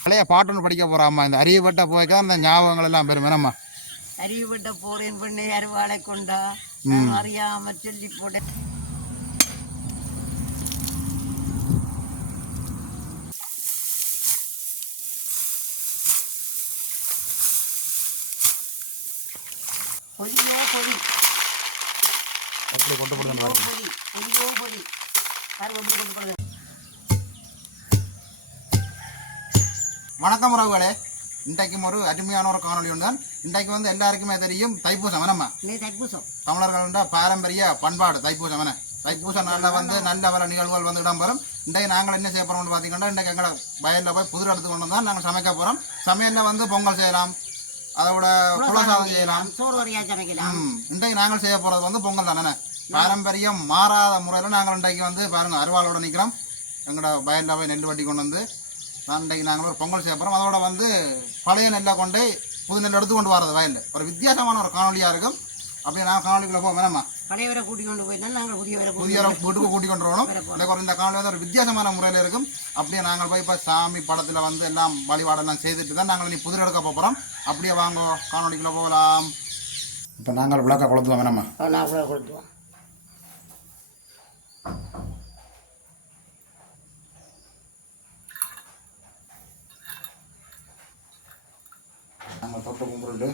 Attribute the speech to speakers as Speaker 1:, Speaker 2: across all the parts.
Speaker 1: பழைய பாட்டுன்னு படிக்க போகிறாம்மா இந்த அறிவுபட்ட போய்க்கா அந்த ஞாபகங்கள் எல்லாம் பெரும் என்னம்மா?
Speaker 2: அறிவுபட்ட போறேன் பெண்ணை அருவாளை கொண்டா. நான் அறியாம சொல்லி போட்டேன் பொலியோ பொலி
Speaker 1: அப்படி கொண்டு
Speaker 2: பொலி பொலியோ பொலி யாரும் எப்படி கொண்டு போடுறது
Speaker 1: வணக்கம் உறவுகளே. இன்றைக்கும் ஒரு அருமையான ஒரு காணொளி ஒன்று தான். இன்றைக்கு வந்து எல்லாருக்குமே தெரியும் தைப்பூசம்
Speaker 2: நீ தைப்பூசம்.
Speaker 1: தமிழர்களோட பாரம்பரிய பண்பாடு தைப்பூசம் என்ன? தைப்பூசம் நல்ல வந்து நல்ல வர நிகழ்வுகள் வந்து இடம்பெறும் இன்றைக்கு நாங்கள் என்ன செய்ய போகிறோம்னு பார்த்தீங்கன்னா இன்றைக்கு எங்களை வயலில் போய் புதிர் எடுத்து கொண்டு தான் நாங்கள் சமைக்க போகிறோம் சமையலில் வந்து பொங்கல் செய்யலாம். அதோட குலசாதம் செய்யலாம். இன்றைக்கு நாங்கள் செய்ய போகிறது வந்து பொங்கல் தானே பாரம்பரியம் மாறாத முறையில் நாங்கள் இன்றைக்கு வந்து பாருங்க அருவாளோட நிற்கிறோம் எங்களோட வயலில் போய் நெல் வட்டி கொண்டு வந்து நான் இன்றைக்கு நாங்கள் ஒரு பொங்கல் செய்ய போகிறோம் அதோட வந்து பழைய நெல்லை கொண்டு புது நெல் எடுத்து கொண்டு வரது வயலில். ஒரு வித்தியாசமான ஒரு காணொலியாக இருக்கும். அப்படியே நான் காணொலிக்குள்ளே போக வேணாமா?
Speaker 2: பழையவரை கூட்டி கொண்டு போயிட்டா நாங்கள் புதிய
Speaker 1: புதிய வீட்டுக்கு கூட்டி கொண்டு வரணும். இந்த ஒரு இந்த காணொலி வந்து ஒரு வித்தியாசமான முறையில் இருக்கும். அப்படியே நாங்கள் போய் இப்போ சாமி படத்தில் வந்து எல்லாம் வழிபாடெல்லாம் செய்துட்டு தான் நாங்கள் நீ புதிர் எடுக்க போகிறோம் அப்படியே வாங்க காணொலிக்குள்ளே போகலாம். இப்போ நாங்கள் விளக்க கொளுத்துவோம். வேணாமா?
Speaker 2: நான் கொடுத்துவோம்
Speaker 1: தொட்டு கும்பிட்டு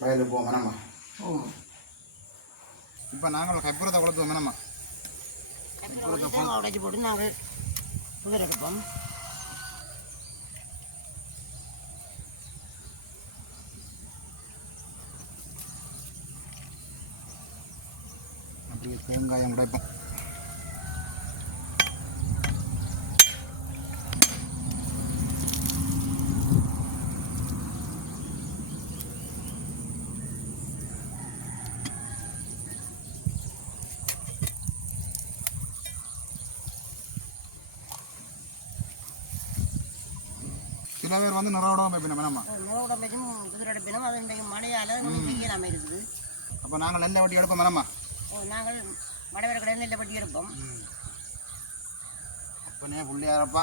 Speaker 1: வயலுக்கு போவோம் வேணாமா
Speaker 2: போவோம்.
Speaker 1: இப்போ நாங்கள் கற்பூரத்தை கொளுத்துவோம் வேணாமா
Speaker 2: உடைச்சி போட்டு நாங்கள் புதிர் எடுப்போம்.
Speaker 1: அப்படியே தேங்காயம் உடைப்போம். சில பேர் வந்து நிறவோட வைப்பின வேணாமா
Speaker 2: நிலவோட பேச்சும் புதிர் எடுப்பினும் அது இன்றைக்கு மழையால் நம்ம செய்யலாமல் இருக்குது
Speaker 1: அப்போ நாங்கள் நெல்லை வட்டி எடுப்போம்
Speaker 2: ஓ, நாங்கள் வடவர கடையில் நெல்லை பட்டி எடுப்போம்.
Speaker 1: அப்பனே புள்ளியாரப்பா.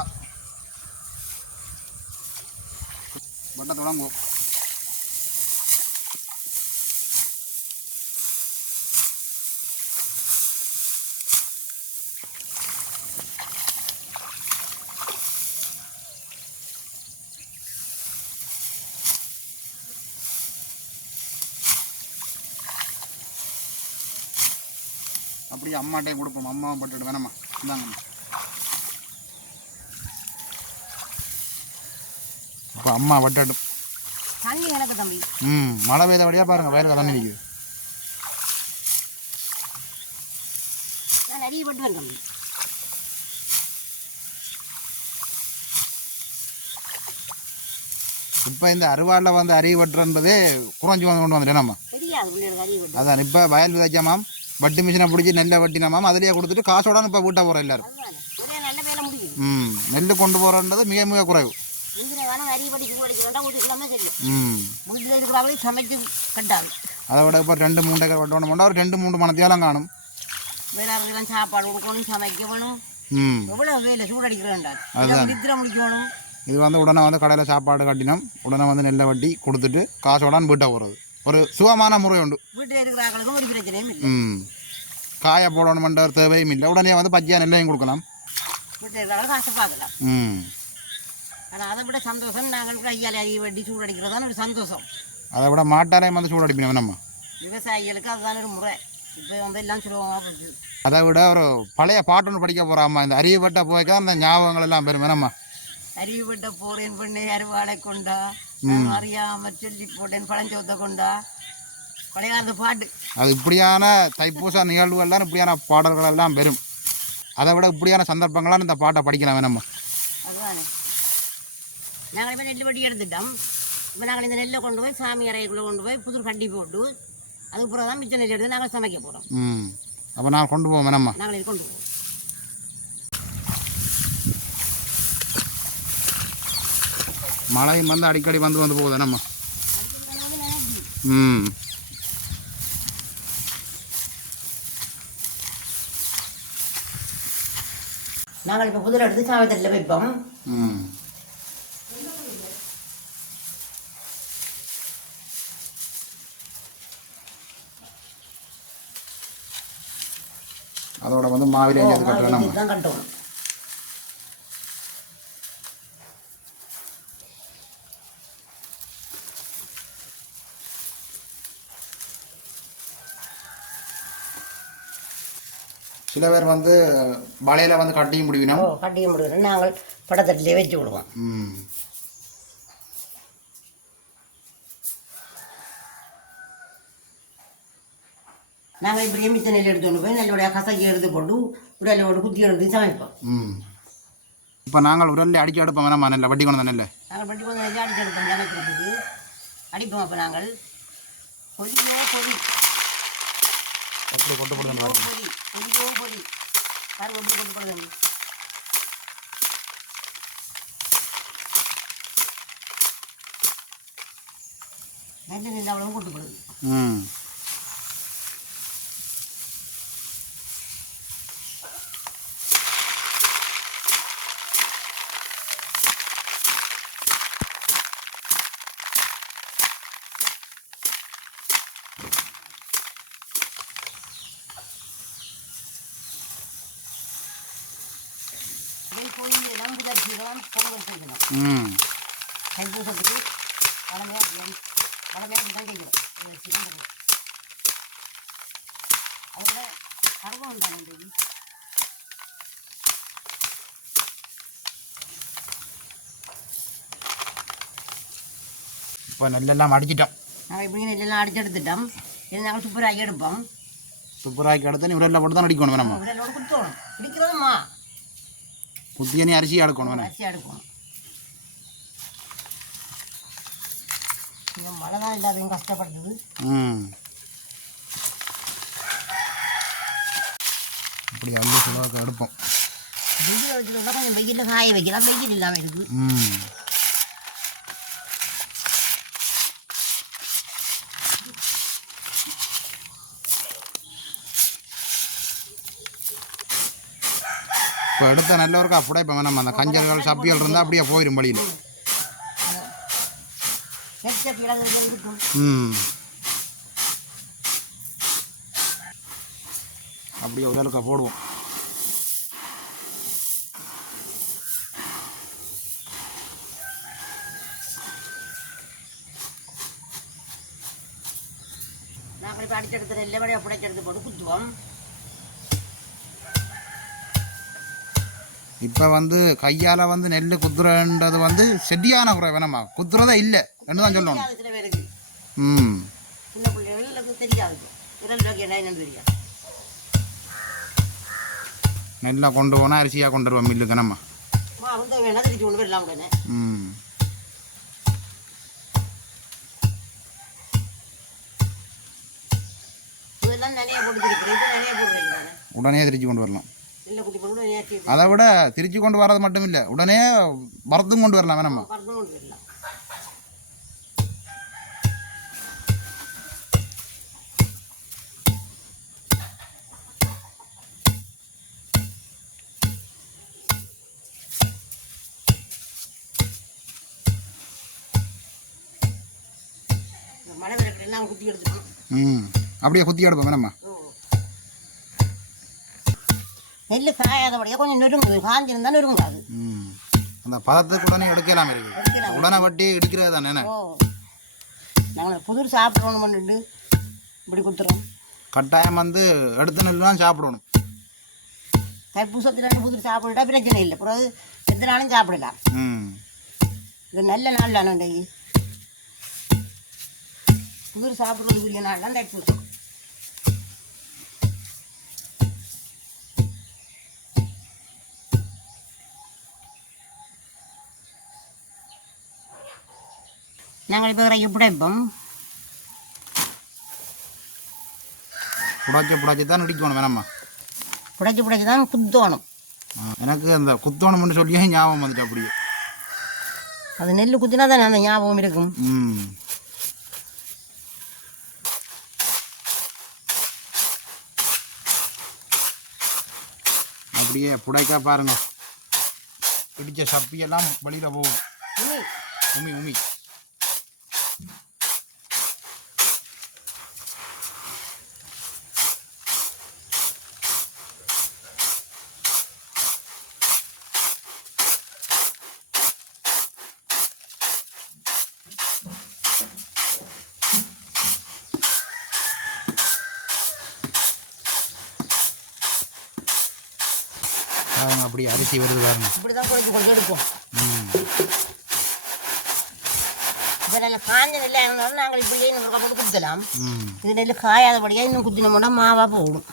Speaker 1: வட்ட தொடங்கும். அப்படியே அம்மாட்டையும் கொடுப்போம். அம்மாவும் பட்டுட்டு வேணாமா இந்தாங்க இப்போ அம்மா வட்டட்டும் ம் மழை பெய்த வழியாக பாருங்கள் வயலுக்கு தண்ணி நிற்குது இப்போ இந்த அருவாளில் வந்து அரி வெட்டுறன்றதே குறைஞ்சி வந்து கொண்டு வந்துட்டேன் நம்ம அதான் இப்போ வயல் விதைச்சாமாம் வட்டி மிஷினை பிடிச்சி நெல்லை வட்டினாமாம் அதிலேயே கொடுத்துட்டு காசோட இப்போ வீட்டை போகிறோம் எல்லாரும். ம் நெல் கொண்டு போகிறன்றது மிக மிக குறைவு. அதை விட இப்போ ரெண்டு மூணு ஏக்கர் வெட்டணும் ஒரு ரெண்டு மூணு மணத்தையெல்லாம் காணும்.
Speaker 2: சாப்பாடு கொடுக்கணும் சமைக்க வேணும்.
Speaker 1: ம்.
Speaker 2: எவ்வளோ வேலை சூடு அடிக்கிறோம்டா
Speaker 1: அதுதான்.
Speaker 2: நித்திர முடிக்கணும்
Speaker 1: இது வந்து உடனே வந்து கடையில் சாப்பாடு கட்டினோம். உடனே வந்து நெல்லை வட்டி கொடுத்துட்டு காசோட வீட்டை போகிறது ஒரு சுகமான முறை உண்டு காய போடணுமென்ற ஒரு தேவையும் இல்லை. உடனே வந்து பச்சையாக நெல்லையும் கொடுக்கலாம். ம்.
Speaker 2: ஆனால் அதை விட சந்தோஷம் நாங்கள் கையால் அறிய வட்டி சூடு அடிக்கிறது தான் ஒரு சந்தோஷம்.
Speaker 1: அதை விட மாட்டாரையும் வந்து சூடடிப்பினோம் நம்ம.
Speaker 2: விவசாயிகளுக்கு அதுதான் ஒரு முறை. இப்போ வந்து எல்லாம் போச்சு.
Speaker 1: அதை விட ஒரு பழைய பாட்டுன்னு படிக்க போகிறாம்மா இந்த அறிவுபட்ட போய்க்கா அந்த ஞாபகங்கள் எல்லாம் பெரும்
Speaker 2: அறிவுபட்ட போறேன் பெண்ணை அருவாளை கொண்டா. அறியாம சொல்லி போட்டேன் பழஞ்சோத்த கொண்டா. பழைய காலத்து பாட்டு.
Speaker 1: அது இப்படியான தைப்பூச நிகழ்வுகள்லாம் இப்படியான பாடல்கள் எல்லாம் பெறும். அதை விட இப்படியான சந்தர்ப்பங்களாம் இந்த பாட்டை படிக்கலாம் வேணாம்மா
Speaker 2: அதுதானே. நாங்கள் இப்போ நெல் வட்டி எடுத்துட்டோம். இப்போ நாங்கள் இந்த நெல்லை கொண்டு போய் சாமி அறைக்குள்ளே கொண்டு போய் புது கட்டி போட்டு அதுக்கு பிறகு தான் மிச்ச நெல் எடுத்து நாங்கள் சமைக்க போகிறோம்
Speaker 1: ம். அப்போ நான் கொண்டு போவோம் வேணாம்மா
Speaker 2: நாங்கள் கொண்டு போவோம்.
Speaker 1: மழையும் வந்து அடிக்கடி வந்து வந்து போகுது நம்ம ம்.
Speaker 2: நாங்கள் இப்போ புதில் எடுத்து சாவத்தில் வைப்போம்.
Speaker 1: அதோட வந்து மாவிலே
Speaker 2: கட்டணும்
Speaker 1: சில பேர் வந்து வலையில வந்து கட்டியும் முடிவினோம்
Speaker 2: கட்டிக்க முடியும் நாங்கள் படத்தட்டிலே வச்சு விடுவோம். நாங்கள் இப்படி எம்பித்த நெல் எடுத்துட்டு போய் நெல்லுடைய கசக்கி எடுத்து போட்டு உடலோட குத்தி எடுத்து சமைப்போம்.
Speaker 1: இப்போ நாங்கள் உரல்ல அடிக்க எடுப்போம் வேணாமா நெல்லை? வட்டி கொண்டு நெல்லை?
Speaker 2: நாங்கள் பட்டி கொஞ்சம் நெல் அடிச்சு எடுப்போம் சமைக்கிறதுக்கு. அடிப்போம் அப்போ நாங்கள். பொடியோ பொடி
Speaker 1: எப்படி கொண்டு போடுறது
Speaker 2: பொடியோ பொடி பொடியோ பொடி பாருங்க எப்படி கொண்டு போடுறது நெல் நெல் அவ்வளவு கொண்டு போடுது
Speaker 1: ம்
Speaker 2: இதே கோயில் எல்லாம் புதர்ச்சிகளும் தைப்பூசத்துக்கு வளமையாக வளமையாக இந்த சிறந்தது அதோட கர்வம் உண்டான இந்த
Speaker 1: இப்போ நெல்லெல்லாம் அடிச்சிட்டோம்.
Speaker 2: நாங்கள் இப்படி நெல்லெல்லாம் அடிச்சு எடுத்துட்டோம். இது நாங்கள் சூப்பராக எடுப்போம்.
Speaker 1: துப்புராக்கி அடுத்து நீ உரல்ல போட்டு தான் அடிக்கணும் வேணாமா
Speaker 2: உடலோடு குத்தணும் பிடிக்கிறதுமா
Speaker 1: குத்தியனி அரிசி அடுக்கணும் வேணாம்
Speaker 2: அரிசி எடுக்கணும் மழை தான் இல்லாதையும் கஷ்டப்படுறது.
Speaker 1: ம். அப்படி அள்ளி சுடாக்க எடுப்போம்
Speaker 2: வெயில் வச்சுருந்தா கொஞ்சம் வெயிலில் காய வைக்கலாம். வெயில் இல்லாமல் இருக்குது.
Speaker 1: ம். இப்போ எடுத்த நல்லவருக்கு அப்படியே இப்போ வேணாம். அந்த கஞ்சல்கள் சப்பியல் இருந்தால் அப்படியே போயிடும் வழியில்
Speaker 2: நெக்ஸ்ட் கிழங்கு இருக்கும்
Speaker 1: ம் அப்படியே உடலுக்கா போடுவோம்.
Speaker 2: நாங்கள் இப்போ அடிச்செடுத்து நெல்லை வழியாக புடைச்செடுத்து போட்டு குத்துவோம்.
Speaker 1: இப்போ வந்து கையால் வந்து நெல் குத்துறன்றது வந்து செடியான குறை வேணாமா குத்துறதே இல்லை என்று தான் சொல்லணும். ம். நெல்லை கொண்டு போனால் அரிசியாக கொண்டு வருவோம் மில்லுக்கு நம்ம
Speaker 2: மா. உடனே
Speaker 1: திருச்சி கொண்டு வரலாம். அதை விட திருச்சி கொண்டு வர்றது மட்டும் இல்லை உடனே வரத்தும் கொண்டு வரலாம் வேணாமா ம் அப்படியே குத்தி எடுப்போம் வேணாமா
Speaker 2: நெல் காயாதபடியாக கொஞ்சம் நெருங்குது காஞ்சிருந்தா நெருங்காது
Speaker 1: அந்த பதத்துக்கு உடனே எடுக்கலாம் இருக்கு. உடனே வட்டி இடிக்கிறது தானே
Speaker 2: நாங்கள் புதிர் சாப்பிட்றோன்னு பண்ணிட்டு இப்படி கொடுத்துறோம்.
Speaker 1: கட்டாயம் வந்து எடுத்த நெல் தான் சாப்பிடணும்.
Speaker 2: தைப்பூசத்தில் புதிர் சாப்பிட்டுட்டா பிரச்சனை இல்லை. பிறகு எத்தனை நாளும் சாப்பிடலாம்.
Speaker 1: ம்.
Speaker 2: இது நல்ல நாள் தானே புதிர் சாப்பிட்றதுக்குரிய நாள் தான் தைப்பூசம் இப்போ இறக்கி பிடிப்போம்
Speaker 1: புடாச்சி புடாச்சி தான் இடிக்கணும் வேணாமா
Speaker 2: பிடிச்சி பிடிச்சி தான் குத்தோணும்
Speaker 1: எனக்கு அந்த குத்தோணம்னு சொல்லியே ஞாபகம் வந்துட்டு அப்படியே
Speaker 2: அது நெல் குத்தினா தான் அந்த ஞாபகம் இருக்கும்
Speaker 1: அப்படியே புடைக்கா பாருங்க பிடிச்ச சப்பி எல்லாம் வெளியில் போகும்
Speaker 2: உமி
Speaker 1: உமி பாருங்க அப்படி அரிசி வருது பாருங்க.
Speaker 2: இப்படி தான் குறைச்சி கொஞ்சம் எடுப்போம் இப்போ நல்ல காஞ்ச நெல் ஆனாலும் நாங்கள் இப்படியே நம்ம போட்டு குத்தலாம்
Speaker 1: ம்.
Speaker 2: இது நெல் காயாதபடியாக இன்னும் குத்தினோம்னா மாவாக போடும்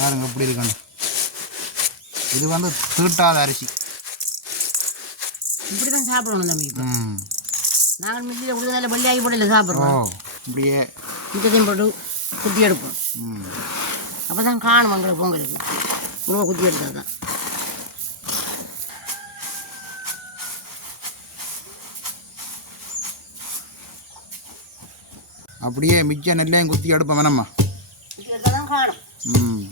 Speaker 1: பாருங்க எப்படி இருக்கணும் இது வந்து தீட்டாத அரிசி.
Speaker 2: இப்படி தான் சாப்பிடணும் தம்பி நாங்கள் மில்லியில் கொடுத்து நல்ல வெள்ளையாகி போடல சாப்பிட்றோம்.
Speaker 1: இப்படியே
Speaker 2: மிச்சத்தையும் போட்டு குத்தி எடுப்போம். அப்போ தான் காணும் எங்களுக்கு பொங்கலுக்கு. உணவை குத்தி எடுத்தால் தான்
Speaker 1: அப்படியே மிச்ச நெல்லையும் குத்தி எடுப்போம் வேணாம்மா ம்.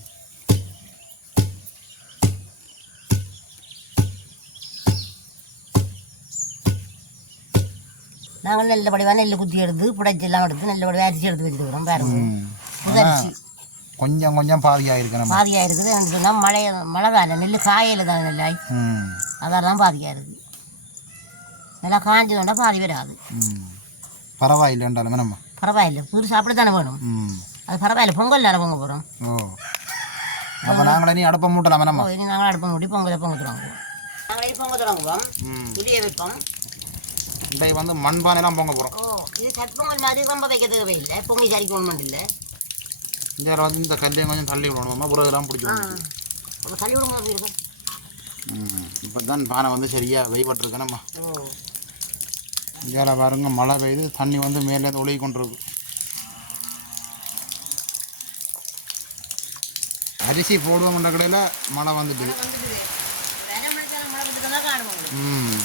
Speaker 2: நாங்கள் நல்ல படிவாக நெல் குத்தி எடுத்து புடைச்சி எல்லாம் எடுத்து நல்ல படிவாக அரிசி எடுத்து வச்சுருக்கிறோம் பாருங்க. புது அரிசி.
Speaker 1: கொஞ்சம் கொஞ்சம் பாதியாக இருக்கு நம்ம
Speaker 2: பாதியாக இருக்குது சொன்னால் மழை மழை தானே. நெல் காயில் தானே நெல்லாய்.
Speaker 1: ம்.
Speaker 2: அதான் பாதியாக இருக்குது நல்லா காஞ்சதோண்டா பாதி வராது.
Speaker 1: பரவாயில்லைன்றாலும் வேணாம்மா
Speaker 2: பரவாயில்ல. புது சாப்பிட தானே வேணும். அது பரவாயில்ல. பொங்கல் தானே பொங்க போகிறோம்
Speaker 1: ஓ. அப்போ நாங்களே நீ அடுப்பை மூட்டலாம் வேணாம்மா
Speaker 2: இனி நாங்கள் அடுப்பை மூடி பொங்கலை பொங்க தொடங்குவோம். நாங்கள் பொங்க தொடங்குவோம். இடியை வைப்போம்.
Speaker 1: இன்றைக்கு வந்து மண்பானைலாம் பொங்க போகிறோம்
Speaker 2: ஓ இது சட்பொங்கல் மாதிரி ரொம்ப வைக்க தேவையில்லை பொங்கி சரிக்கணும் இல்லை.
Speaker 1: இந்த வந்து இந்த கல்லையும் கொஞ்சம் தள்ளி விடணுமா. பிடிச்சி விடணும்.
Speaker 2: அப்போ தள்ளி இருக்கும்.
Speaker 1: ம் இப்போ தான் பானை வந்து சரியாக வெய்பட்டுருக்கு நம்ம. இந்தியாவில் பாருங்க மழை பெய்யுது தண்ணி வந்து மேலே ஒழுகி கொண்டிருக்கு. அரிசி போடுவோம்ன்ற கடையில் மழை வந்துட்டு
Speaker 2: வந்துடுது வேற மனுஷால மழை விட்டு தான் காணும் உங்களுக்கு
Speaker 1: ம்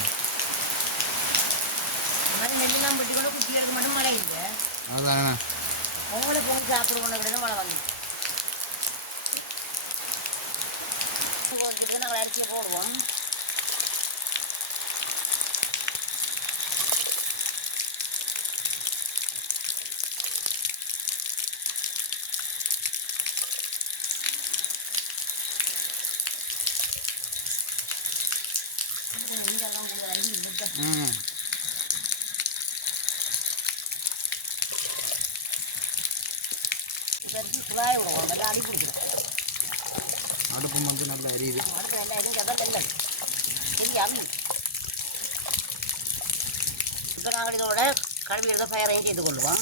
Speaker 2: இந்த மாதிரி நெல்லாம் பட்டி கூட குத்தி எடுக்க மட்டும் மழை இல்லை
Speaker 1: அதுதானே
Speaker 2: பொங்கலை பொங்கி சாப்பிடுவோம் தான் மழை வந்து. கொஞ்சம் நாங்கள் அரிசியை போடுவோம்
Speaker 1: ம்
Speaker 2: இப்போ அரிசி குழாய் விடுவோம் நல்லா அடி பிடிக்கும்
Speaker 1: அடுப்பு வந்து நல்லா எரியுது
Speaker 2: அடுத்து நல்லா எதுவும் கதை நல்லது தெரியாது இப்போ நாங்கள் இதோட கழுவி எடுத்த பயரையும் செய்து கொள்வோம்.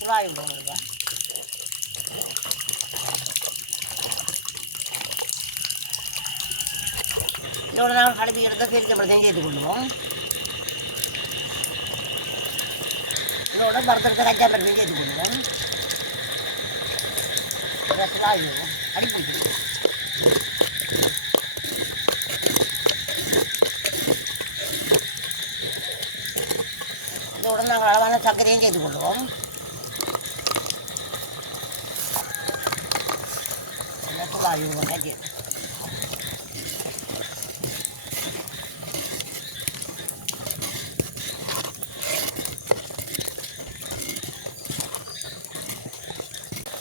Speaker 2: குழாய் விடுவோம் இதோட நாங்கள் கழுவி எடுத்த பெருத்தப்படத்தையும் செய்து கொள்வோம். இதோட வறுத்தெடுத்த கச்சா பருப்பையும் செய்து கொள்வோம். குழாய் விடுவோம் அடி பிடிக்கும் இதோட நாங்கள் அளவான சர்க்கரையும் செய்து கொள்வோம் நல்லா குழாய் விடுவோம் கட்டி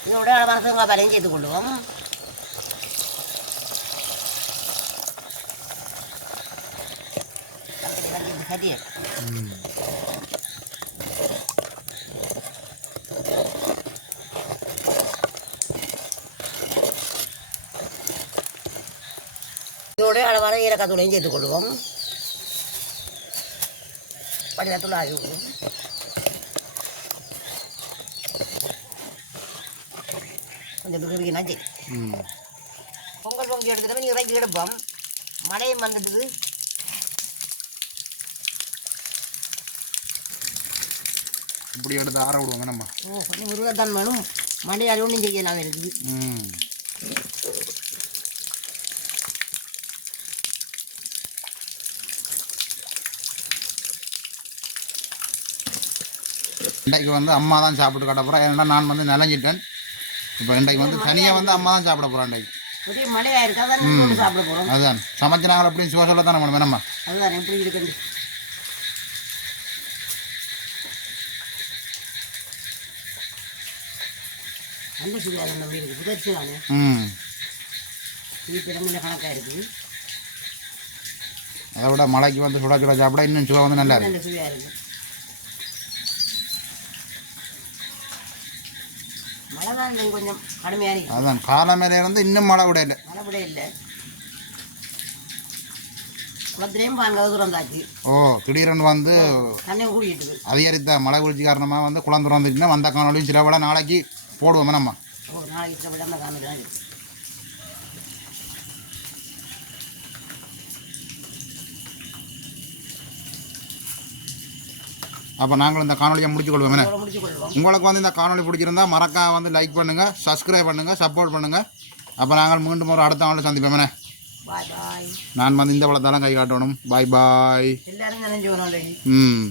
Speaker 2: இதோட அளவான தேங்காய் பாலையும் சேர்த்து கொள்வோம் சர்க்கரை வந்து இந்த கறியை
Speaker 1: ம்
Speaker 2: இதோட அளவான ஈரக்காத்தூளையும் சேர்த்துக் கொள்வோம்? படிவத்தூள் ஆகி விடுவோம் கொஞ்சம் பிரிவினா சரி பொங்கல் பொங்கி எடுத்துட்டு நீ இறக்கி எடுப்போம். மழையும் வந்துடுது
Speaker 1: இப்படி எடுத்து ஆற விடுவோங்க நம்ம.
Speaker 2: ஓ முருகத்தான் வேணும் மண்டையால் ஒன்றும் செய்யலாம் இருக்குது
Speaker 1: இன்றைக்கு வந்து அம்மா தான் சாப்பிட்டு காட்ட போகிறேன் ஏன்னா நான் வந்து நினைஞ்சிட்டேன். இப்போ இன்றைக்கு வந்து தனியாக வந்து அம்மா தான் சாப்பிட போகிறேன் இன்றைக்கு. அதுதான் சமைச்சு நாங்கள் அப்படின்னு சுவ சொல்ல தானே நம்ம வேணாமா
Speaker 2: அதுதான் எப்படி இருக்குது அந்த சுடியாக நம்ம இருக்குது புதர்ச்சி தானே
Speaker 1: ம்.
Speaker 2: இது பிறந்த கணக்காக இருக்குது
Speaker 1: அதை விட மழைக்கு வந்து சுட சுட சாப்பிட இன்னும் சுவை வந்து நல்லா இருக்கு
Speaker 2: நல்ல சுவையாக இருக்குது மழை தான் இல்லை கொஞ்சம் கடுமையாக இருக்குது
Speaker 1: அதுதான் காலமேல இருந்து இன்னும் மழை விட இல்லை.
Speaker 2: மழை விட இல்லை. குளத்துலேயும்
Speaker 1: ஓ திடீரென்று வந்து
Speaker 2: கூடிட்டு
Speaker 1: அதிகரித்த மழை வீழ்ச்சி காரணமாக வந்து குளம் திறந்துச்சுன்னா வந்த காணொலியும் சில விட நாளைக்கு போடுவோமே நம்ம.
Speaker 2: ஓ நாளைக்கு விட அந்த காமிட்டு
Speaker 1: அப்போ நாங்களும் இந்த காணொலியை முடிச்சு கொள்வோமே உங்களுக்கு வந்து இந்த காணொலி பிடிச்சிருந்தா மறக்காம வந்து லைக் பண்ணுங்கள் சப்ஸ்கிரைப் பண்ணுங்கள் சப்போர்ட் பண்ணுங்கள் அப்போ நாங்கள் மீண்டும் ஒரு அடுத்த நாளில் சந்திப்போமே நான் வந்து இந்த வளத்தாலும் கை காட்டணும். பாய் பாய் ம்.